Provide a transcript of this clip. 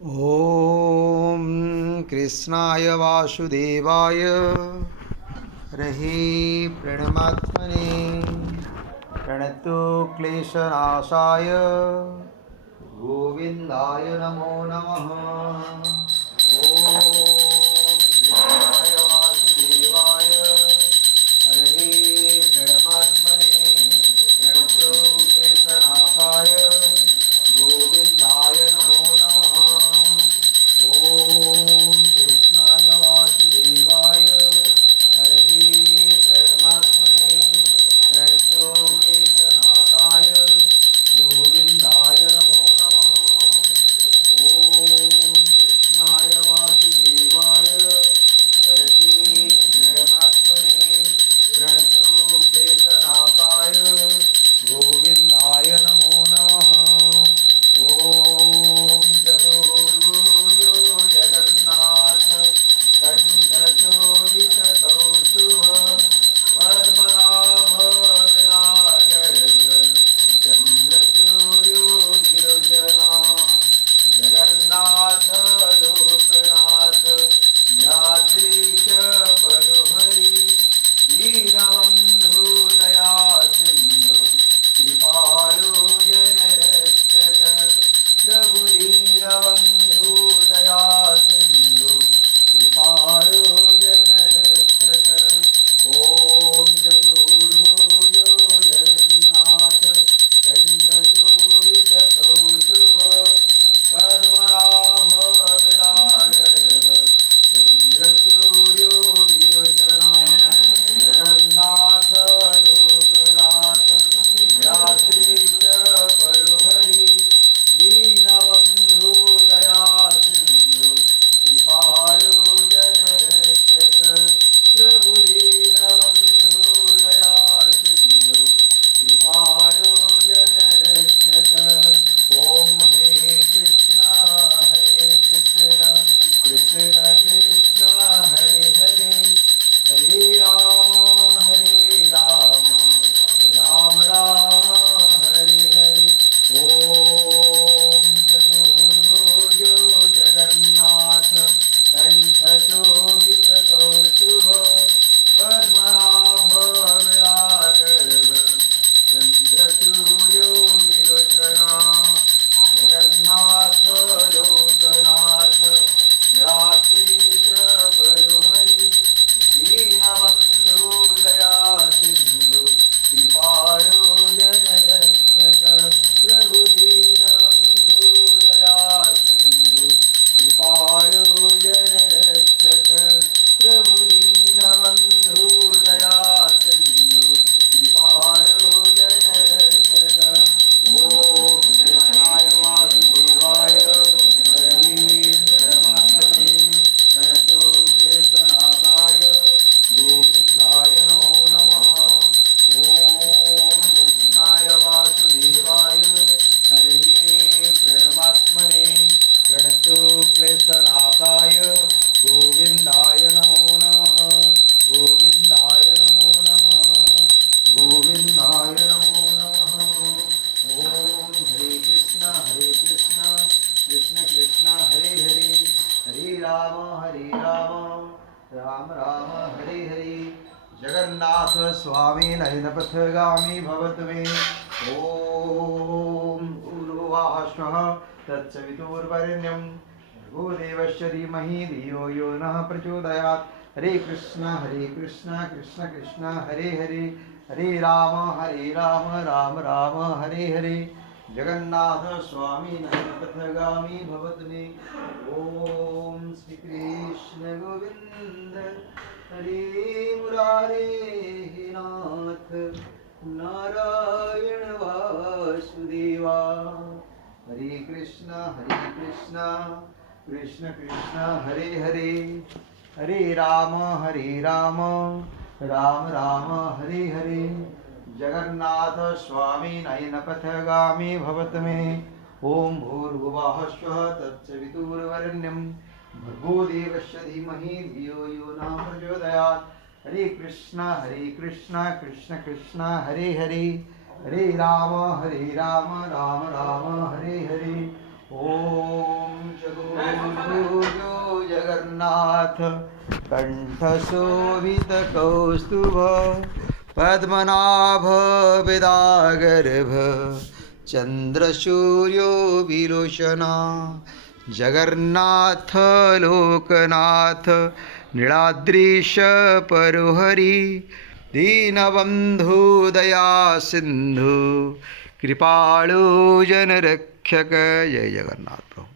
ॐ कृष्णाय वासुदेवाय हरहि प्रणमात्मने प्रणतो क्लेशनाशाय गोविन्दाय नमो नमः। ॐ कृष्णाय वासुदेवाय हरहि प्रणमात्मने प्रणतो क्लेशनाशाय गोविन्दाय नमो नमः। ॐ कृष्णाय वासुदेवाय हरहि परमात्मने प्रणतोकेशनाथाय गोविन्दाय नमो नमः। ॐ कृष्णाय वासुदेवाय हरहि परमात्मने प्रणतोकेशनाथाय गोविन्दाय नमो नमः। ॐ चतुर्भुजो जगन्नाथ कण्ठचोदितकौ शुभ पद्मनाभ विराजर्व चन्द्रसूर्यो निरुजना जगन्नाथ लोकनाथ न्याद्रीश परुहरि दीनबन्धु दया सिन्धु कृपालो जनरक्षक प्रभु दीनबन्धु दया सिन्धु कृपालो जनरक्षक। ॐ चतुर्भुजो जगन्नाथ कण्ठचूडितकौ शुभ पद्मनाभ विराजर्व चन्द्रसूर्यो विरोचना जगन्नाथ लोकनाथ यात्रीश परुहरि दीनबन्धु दया सिन्धु कृपालो जनरक्षक प्रभु दीनबन्धु दया सिन्धु कृपालो जनरक्षक। ॐ हरे कृष्ण कृष्ण कृष्ण हरे हरे हरे राम राम राम हरे हरे। ॐ चतुर्भुजो जगन्नाथ कण्ठचोदितकौ शुभ पद्मनाभ विराजर्व चन्द्रसूर्यो विरोचना जगन्नाथ लोकनाथ यात्रीश परुहरि दीनबन्धु दया सिन्धु कृपालो जनरक्षक प्रभु दीनबन्धु दया सिन्धु कृपालो जनरक्षक प्रभु दीनबन्धु दया सिन्धु कृपालो जनरक्षक। ॐ कृष्णाय वासुदेवाय हरहि परमात्मने प्रणतोकेशनाथाय गोविन्दाय नमो नमः। ॐ कृष्णाय वासुदेवाय हरहि परमात्मने प्रणतोक्लेशनाथाय गोविन्दाय नमो नमः। गोविन्दाय नमो नमः। गोविन्दाय नमो नमः। ॐ हरे कृष्ण कृष्ण कृष्ण हरे हरे हरे राम राम राम हरे हरे। जगन्नाथ स्वामी नयनपथगामी भवत मे। ॐ भूर्भुवः तत्सवितुर्वरेण्यं भर्गोदेवस्य धीमहि धियो यो नः प्रचोदयात्। हरे कृष्ण कृष्ण कृष्ण हरे हरे हरे राम राम राम हरे हरे। जगन्नाथ स्वामी नयनपथगामी भवत मे। ॐ श्री कृष्ण गोविंद हरे मुरारे नाथ नारायण वासुदेवा। हरे कृष्ण कृष्ण कृष्ण हरे हरे हरे राम राम राम हरे हरे। जगन्नाथ स्वामी नयनपथगामी भवत मे। ॐ भूर्भुवः स्वः तत्सवितुर्वरेण्यं भर्गो देवस्य धीमहि धियो यो नः प्रचोदयात्। हरे कृष्ण कृष्ण कृष्ण हरे हरे हरे राम राम राम हरे हरे। ॐ चतुर्भुजो सूर्यो जगन्नाथ कंठशोभित कौस्तुभ पद्मनाभ विदागर्भ चंद्रसूर्यो विलोचना जगन्नाथ लोकनाथ नीलाद्रीश परोहरि दीनबंधु दया सिंधु कृपाळु जनरक्षक जय जगन्नाथ प्रभु।